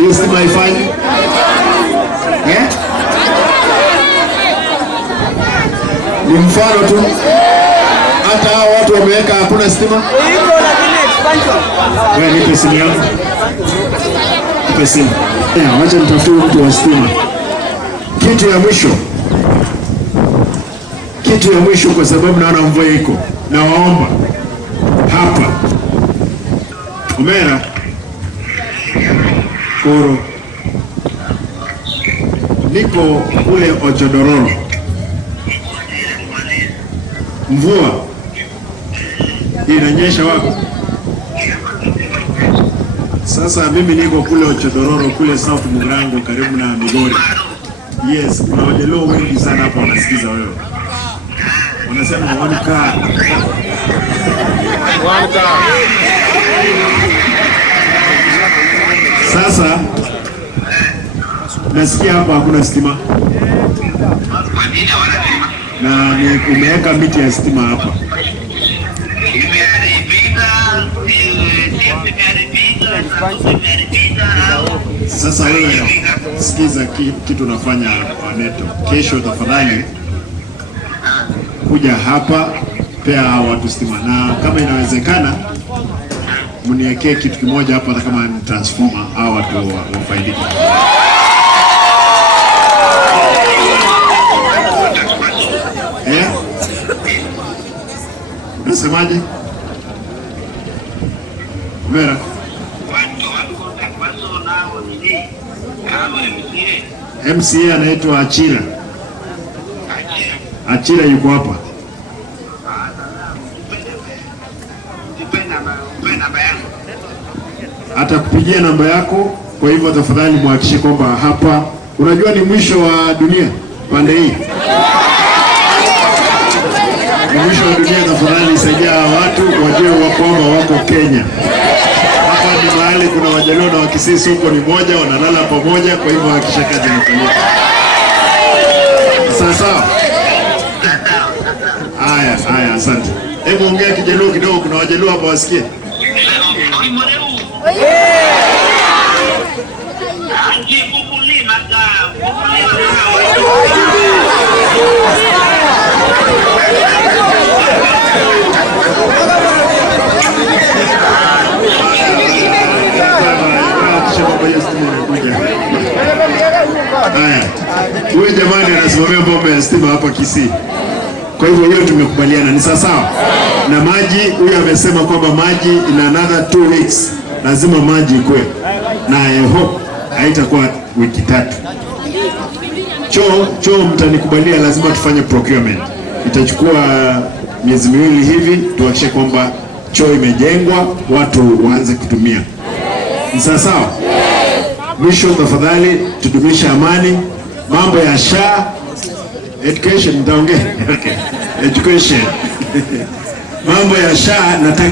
Hiyo stima haifanyi? Ni mfano tu. Hata hao watu wameweka hakuna stima. Wewe nipe simu yangu. Nipe simu. Wacha nitafute mtu wa stima. Kitu ya mwisho kwa sababu naona mvua iko. Na waomba hapa Omera Koro niko kule Ochodororo. Mvua inanyesha wapi? Sasa mimi niko kule Ochodororo, kule South Mugirango, karibu na Migori. Yes, kuna wajaluo wengi sana hapa wanasikiza wewe. Wanasema wanaka. Sasa nasikia hapa hakuna stima. Na umeweka miti ya stima hapa. Sasa wewe sikiza kitu nafanya Neto. Kesho tafadhali kuja hapa, pea watu stima, na kama inawezekana mniwekee kitu kimoja hapa, hata kama ni transformer au watu wafaidike. Unasemaje? Mera MCA anaitwa Achira. Achira yuko hapa. Atakupigia namba yako, kwa hivyo tafadhali muhakikishe kwamba hapa, unajua ni mwisho wa dunia pande hii. Ni mwisho wa dunia, tafadhali saidia watu wajue kwamba wako Kenya. Hapa ni mahali kuna Wajaluo na Wakisii, soko ni moja, wanalala pamoja, kwa hivyo hakikisha kazi inafanyika. Sawa. Haya, asante. Hebu ongea Kijaluo kidogo, kuna Wajaluo hapa wasikie. Huyu jamani anasimamia mambo ya stima hapa Kisii. Kwa hivyo hiyo tumekubaliana, ni sawa. Na maji, huyu amesema kwamba maji in another 2 weeks lazima maji ikue. Na I hope haitakuwa wiki 3. Choo mtanikubalia, lazima tufanye procurement. Itachukua miezi 2 hivi tuhakikishe kwamba choo imejengwa, watu waanze kutumia. Ni sawa? Mwisho tafadhali tudumishe amani. Mambo ya SHA, education nitaongea. Okay. Education. Mambo ya SHA nataka